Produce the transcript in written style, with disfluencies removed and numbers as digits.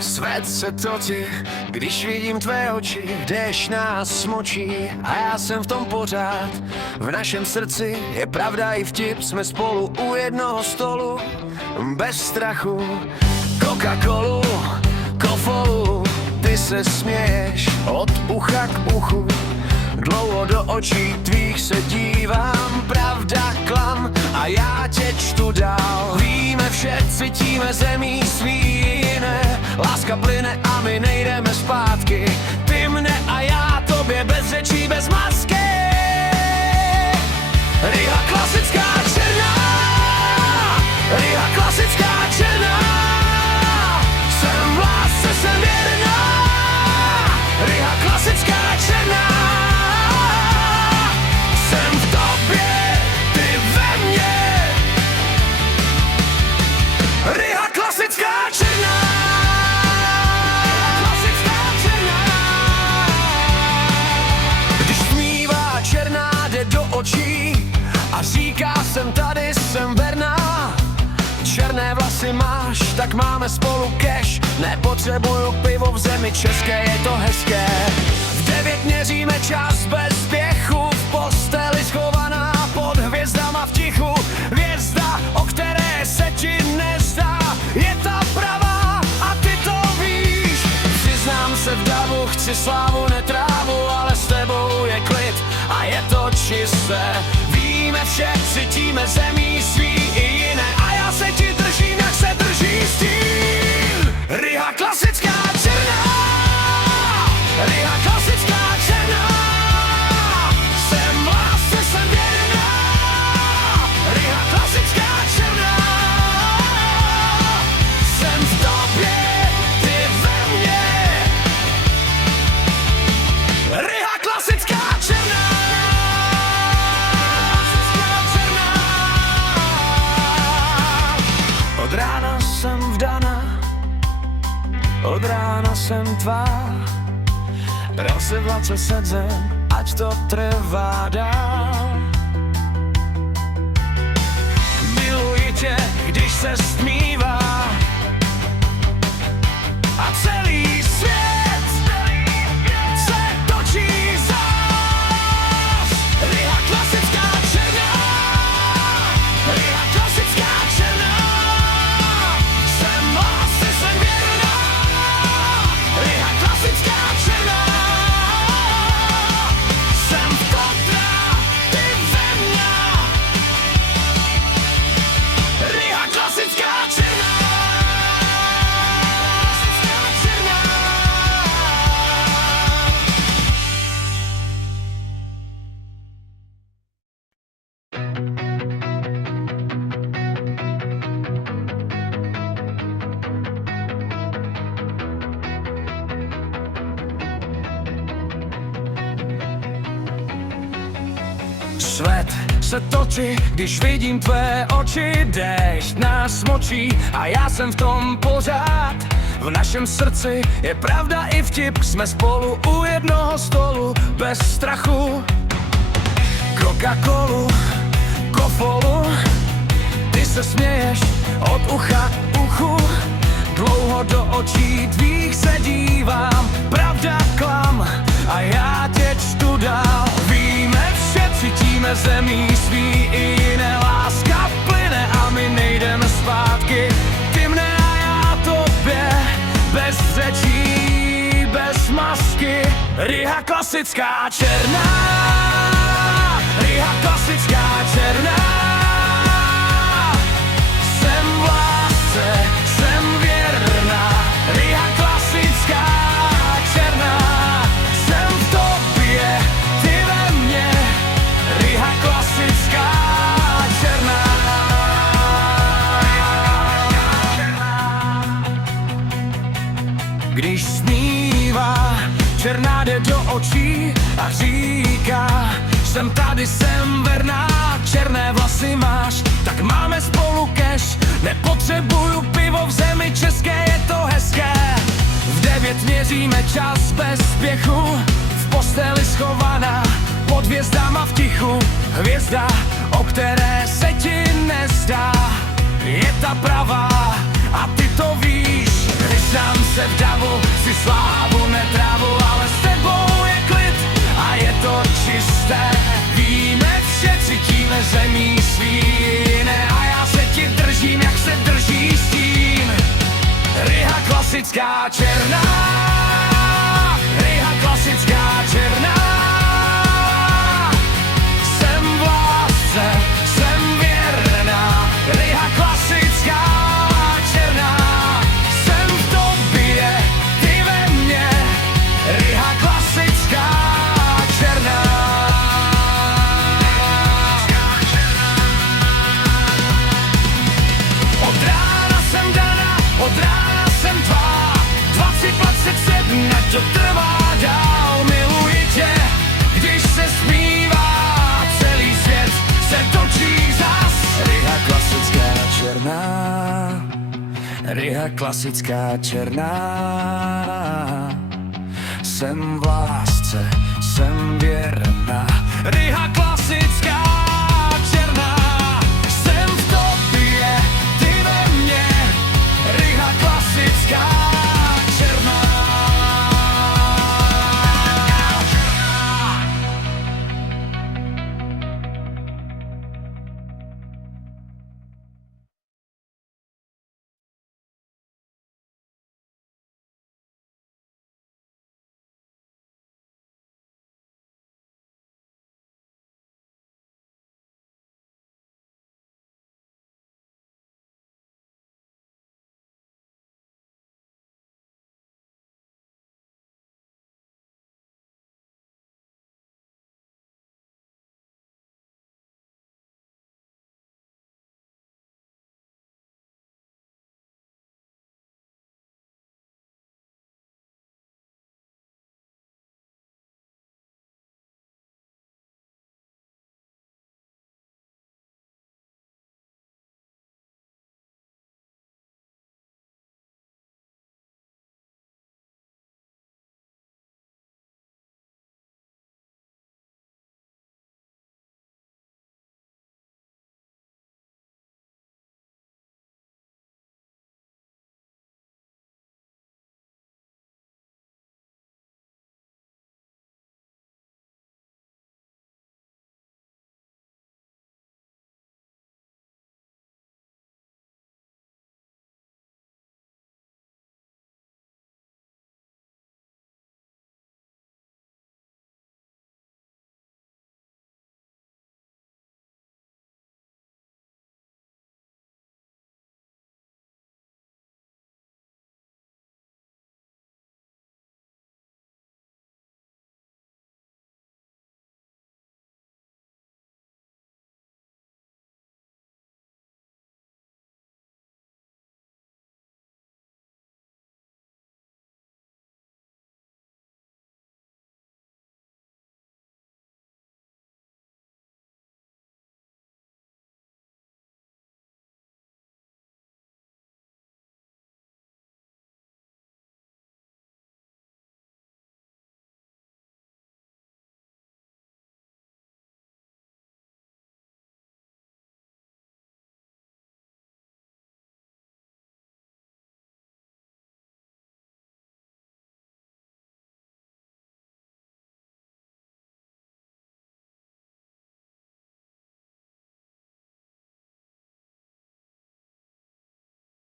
Svět se točí, když vidím tvé oči, dešť nás smočí a já jsem v tom pořád. V našem srdci je pravda i vtip, jsme spolu u jednoho stolu, bez strachu. Coca-Colu, kofolu, ty se směješ od ucha k uchu. Dlouho do očí tvých se dívám, pravda, klam a já tě čtu dál. Víme vše, cítíme zemí svý jiné, láska plyne a my nejdeme zpátky. Ty mne a já tobě bez řečí, bez masky. Riha klasická černá, Riha klasická černá. Jsem v lásce, jsem věrná, Riha klasická černá. Jsem v tobě, ty ve mně, Riha klasická černá. Klasická černá. Když smívá černá, jde do očí a říká jsem tady, jsem verná. Černé vlasy máš, tak máme spolu cash. Nepotřebuju pivo v zemi české, je to hezké. V 9 měříme čas bez spěchu, v posteli schovaná pod hvězdama v tichu. Hvězda, o které se ti nezdá, je ta pravá a ty to víš. Přiznám se v davu, chci slávu, netrávu, ale s tebou je klid a je to čisté. Víme vše, cítíme zemí svý i jiné a já se ti držím, jak se drží styl. Riha klasická černá, Riha klasická černá. Jsem v lásce, jsem věrná, Riha klasická černá. Jsem v tobě, ty ve mně, Riha klasická černá. Od rána jsem vdaná, od rána jsem tvá. Bral se vlace sedzem, ať to trvá dál. Miluji tě, když se stmívá a celý svět se točí zář. Riha klasická černá, Riha klasická černá. Jsem v lásce, jsem věrná, Riha klasická černá. Jsem v tobě, ty ve mně, Riha klasická černá. Svět se točí, když vidím tvé oči, dešť nás močí a já jsem v tom pořád. V našem srdci je pravda i vtip, jsme spolu u jednoho stolu, bez strachu. Coca-Colu, kofolu, ty se směješ od ucha k uchu. Dlouho do očí tvých se dívám, pravda, klam a já tě čtu dál. Víme vše, cítíme zemí svý i jiné, láska plyne a my nejdeme zpátky. Ty mne a já tobě, bez řečí, bez masky. Riha klasická černá, Riha klasická černá. Jsem v lásce, jsem věrná, Riha klasická černá. Jsem v tobě, ty ve mně, Riha klasická černá. Když smívá, černá jde do očí a říká, jsem tady, jsem verná. Černé vlasy máš, tak máme spolu cash. Nepotřebuju pivo v zemi české, je to hezké. V 9 měříme čas bez spěchu, v posteli schovaná pod hvězdama v tichu. Hvězda, o které se ti nezdá, je ta pravá a ty to víš. Když nám se v davu, si slávu netrávu, ale s tebou je klid a je to čisté. Víme vše, cítíme zemí svíne a já se ti držím, jak se drží stín. Riha klasická černá, Riha klasická černá. Jsem v lásce, jsem věrná, Riha klasická černá. Jsem v tobě, ty ve mně, Riha klasická černá. Od rána jsem daná, od rána jsem tvá, 2027, ať to trvá dál. Miluji tě, když se smívá celý svět, se točí zas. Riha klasická černá, Riha klasická černá. Jsem v lásce, jsem věrná, Riha